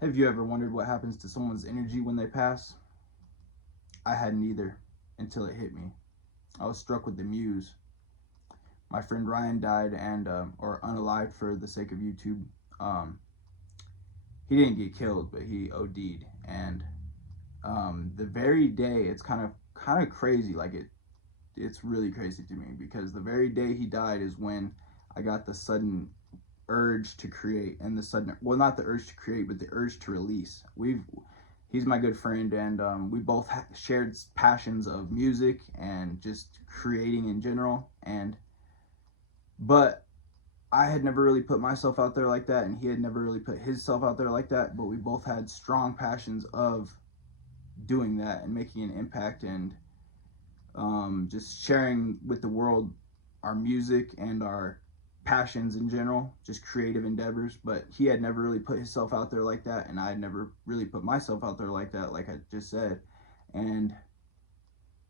Have you ever wondered what happens to someone's energy when they pass? I hadn't either until it hit me. I was struck with the muse. My friend Ryan died or unalived for the sake of YouTube. Um, he didn't get killed, but he OD'd. And the very day, it's kind of crazy. It's really crazy to me because the very day he died is when I got the sudden urge to create, and the sudden, well, not the urge to create, but the urge to release. He's my good friend, and we both shared passions of music and just creating in general. But I had never really put myself out there like that, and he had never really put himself out there like that. But we both had strong passions of doing that and making an impact, and just sharing with the world our music and our passions in general, just creative endeavors. But he had never really put himself out there like that, and I had never really put myself out there like that, like I just said. And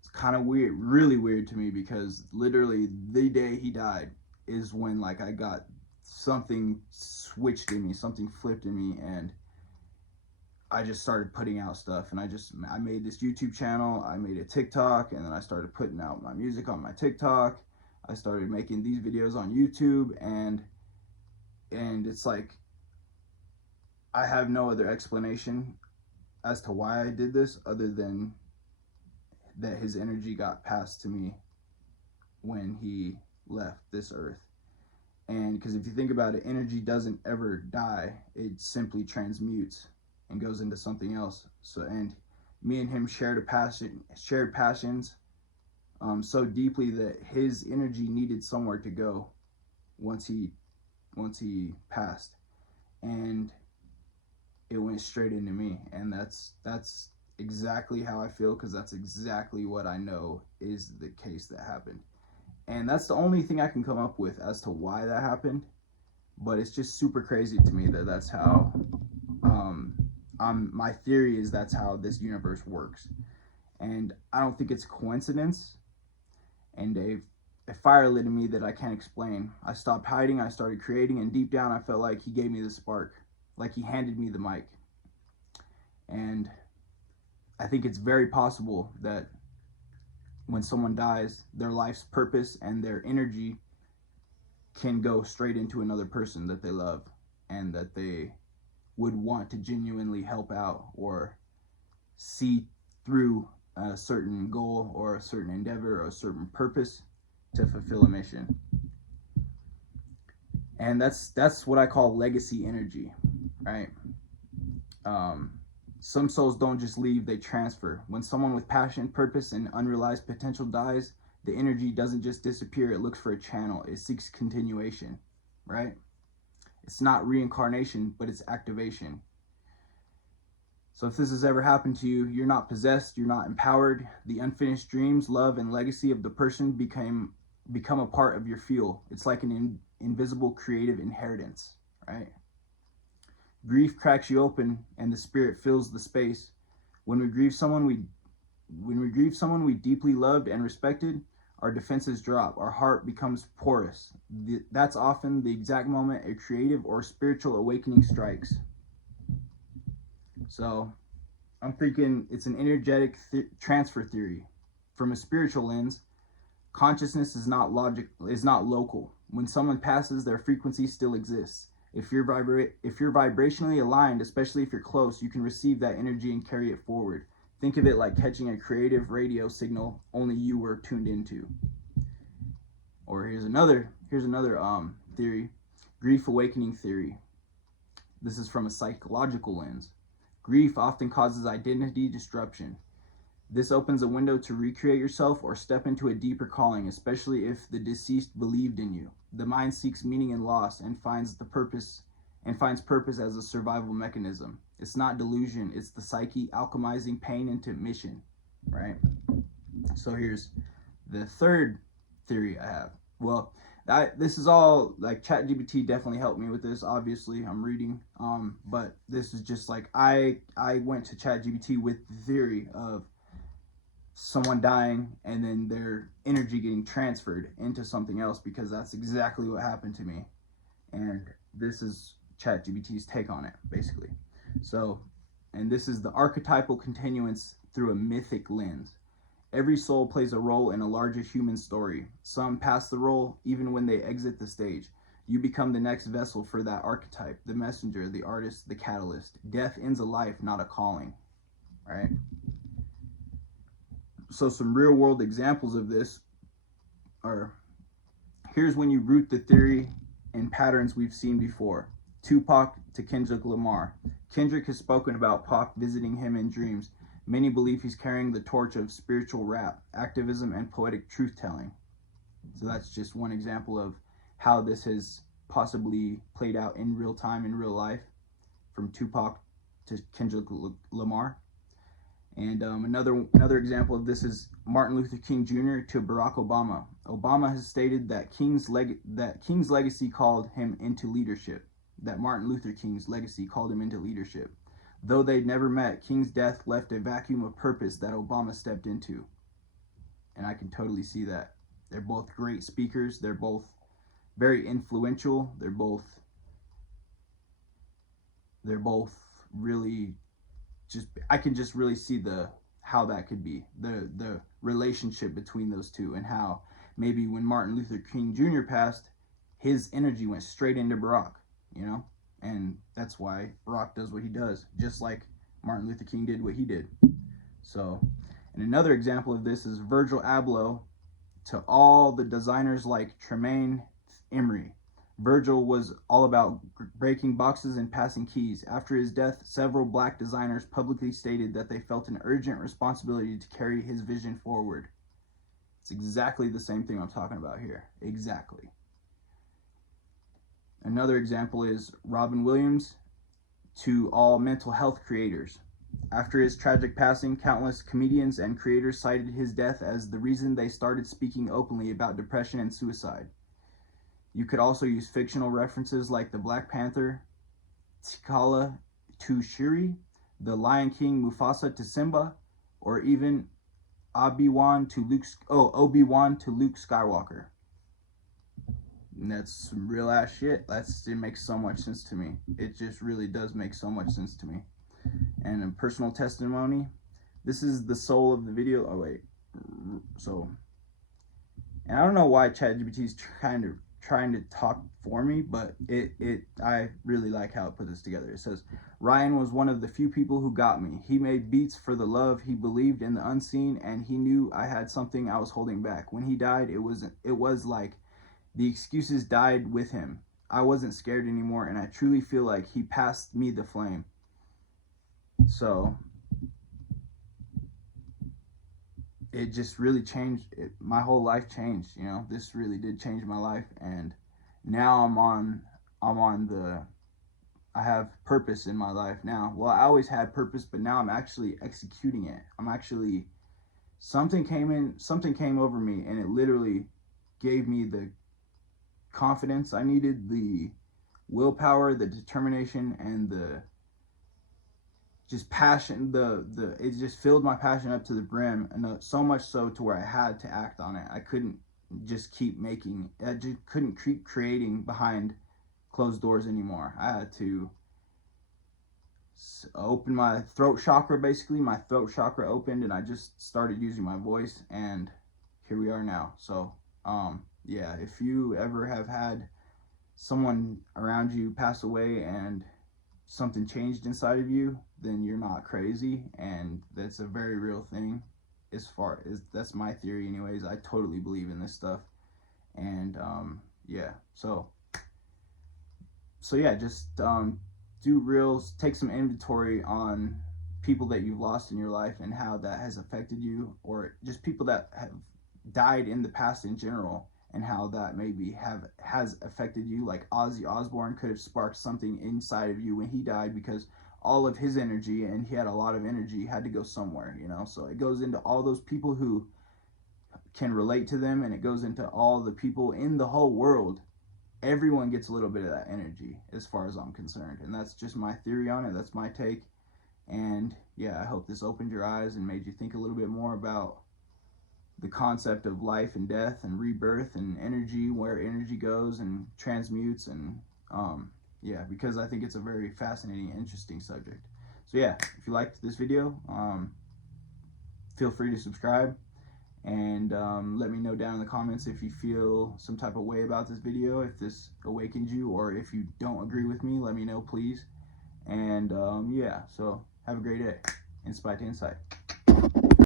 it's kind of weird, really weird to me, because literally the day he died is when like I got something switched in me, something flipped in me, and I just started putting out stuff. And I made this YouTube channel, I made a TikTok, and then I started putting out my music on my TikTok. I started making these videos on YouTube, and it's like I have no other explanation as to why I did this other than that his energy got passed to me when he left this earth. And because if you think about it, energy doesn't ever die, it simply transmutes and goes into something else. So, and me and him shared passions so deeply that his energy needed somewhere to go once he passed, and it went straight into me. And that's exactly how I feel, because that's exactly what I know is the case that happened. And that's the only thing I can come up with as to why that happened. But it's just super crazy to me that that's how my theory is that's how this universe works. And I don't think it's a coincidence. And a fire lit in me that I can't explain. I stopped hiding, I started creating, and deep down I felt like he gave me the spark, like he handed me the mic. And I think it's very possible that when someone dies, their life's purpose and their energy can go straight into another person that they love and that they would want to genuinely help out or see through a certain goal or a certain endeavor or a certain purpose to fulfill a mission. And that's what I call legacy energy, right? Some souls don't just leave, they transfer. When someone with passion, purpose, and unrealized potential dies, the energy doesn't just disappear, it looks for a channel, it seeks continuation, right? It's not reincarnation, but it's activation. So if this has ever happened to you, you're not possessed, you're not empowered. The unfinished dreams, love, and legacy of the person become a part of your fuel. It's like an invisible creative inheritance, right? Grief cracks you open and the spirit fills the space. When we grieve someone we deeply loved and respected, our defenses drop, our heart becomes porous. That's often the exact moment a creative or spiritual awakening strikes. So I'm thinking it's an energetic transfer theory. From a spiritual lens, consciousness is not local. When someone passes, their frequency still exists. If you're vibrationally aligned, especially if you're close, you can receive that energy and carry it forward. Think of it like catching a creative radio signal only you were tuned into. Or here's another theory, grief awakening theory. This is from a psychological lens. Grief often causes identity disruption. This opens a window to recreate yourself or step into a deeper calling, especially if the deceased believed in you. The mind seeks meaning in loss and finds purpose as a survival mechanism. It's not delusion, it's the psyche alchemizing pain into mission, right? So here's the third theory I have. Well, this is all like ChatGPT definitely helped me with this. Obviously, I'm reading, but this is just like I went to ChatGPT with the theory of someone dying and then their energy getting transferred into something else, because that's exactly what happened to me. And this is ChatGPT's take on it, basically. So, and this is the archetypal continuance through a mythic lens. Every soul plays a role in a larger human story. Some pass the role even when they exit the stage. You become the next vessel for that archetype, the messenger, the artist, the catalyst. Death ends a life, not a calling. Right? So some real world examples of this are, here's when you root the theory and patterns we've seen before. Tupac to Kendrick Lamar. Kendrick has spoken about Pac visiting him in dreams. Many believe he's carrying the torch of spiritual rap, activism, and poetic truth-telling. So that's just one example of how this has possibly played out in real time, in real life, from Tupac to Kendrick Lamar. And another example of this is Martin Luther King Jr. to Barack Obama. Obama has stated that King's legacy called him into leadership. That Martin Luther King's legacy called him into leadership. Though they'd never met, King's death left a vacuum of purpose that Obama stepped into. And I can totally see that. They're both great speakers. They're both very influential. They're both really just, I can just really see how that could be, the relationship between those two, and how maybe when Martin Luther King Jr. passed, his energy went straight into Barack, you know? And that's why Barack does what he does, just like Martin Luther King did what he did. So, and another example of this is Virgil Abloh to all the designers like Tremaine Emery. Virgil was all about breaking boxes and passing keys. After his death, several black designers publicly stated that they felt an urgent responsibility to carry his vision forward. It's exactly the same thing I'm talking about here. Exactly. Another example is Robin Williams to all mental health creators. After his tragic passing, countless comedians and creators cited his death as the reason they started speaking openly about depression and suicide. You could also use fictional references like the Black Panther, T'Challa to Shuri, the Lion King Mufasa to Simba, or even Obi-Wan to Luke Skywalker. And that's some real ass shit. It makes so much sense to me. It just really does make so much sense to me. And a personal testimony. This is the soul of the video. Oh wait. So, and I don't know why ChatGPT is trying to talk for me, but I really like how it put this together. It says, Ryan was one of the few people who got me. He made beats for the love. He believed in the unseen, and he knew I had something I was holding back. When he died, it was like the excuses died with him. I wasn't scared anymore, and I truly feel like he passed me the flame. So it just really changed it. My whole life changed, you know. This really did change my life, and now I have purpose in my life now. Well, I always had purpose, but now I'm actually executing it. Something came over me, and it literally gave me the confidence I needed, the willpower, the determination, and the just passion. It just filled my passion up to the brim, and so much so to where I had to act on it. I couldn't just keep creating behind closed doors anymore. I had to open my throat chakra. Basically, my throat chakra opened, and I just started using my voice, and here we are now. So yeah, if you ever have had someone around you pass away and something changed inside of you, then you're not crazy, and that's a very real thing. That's my theory anyways. I totally believe in this stuff. And yeah, so yeah, just take some inventory on people that you've lost in your life and how that has affected you, or just people that have died in the past in general, and how that maybe has affected you. Like Ozzy Osbourne could have sparked something inside of you when he died, because all of his energy, and he had a lot of energy, had to go somewhere, you know. So it goes into all those people who can relate to them, and it goes into all the people in the whole world. Everyone gets a little bit of that energy, as far as I'm concerned. And that's just my theory on it. That's my take. And yeah, I hope this opened your eyes and made you think a little bit more about the concept of life and death and rebirth and energy, where energy goes and transmutes. And yeah, because I think it's a very fascinating and interesting subject. So yeah, if you liked this video, feel free to subscribe, and let me know down in the comments if you feel some type of way about this video, if this awakened you, or if you don't agree with me, let me know please. And yeah, so have a great day. Inspire to Insight.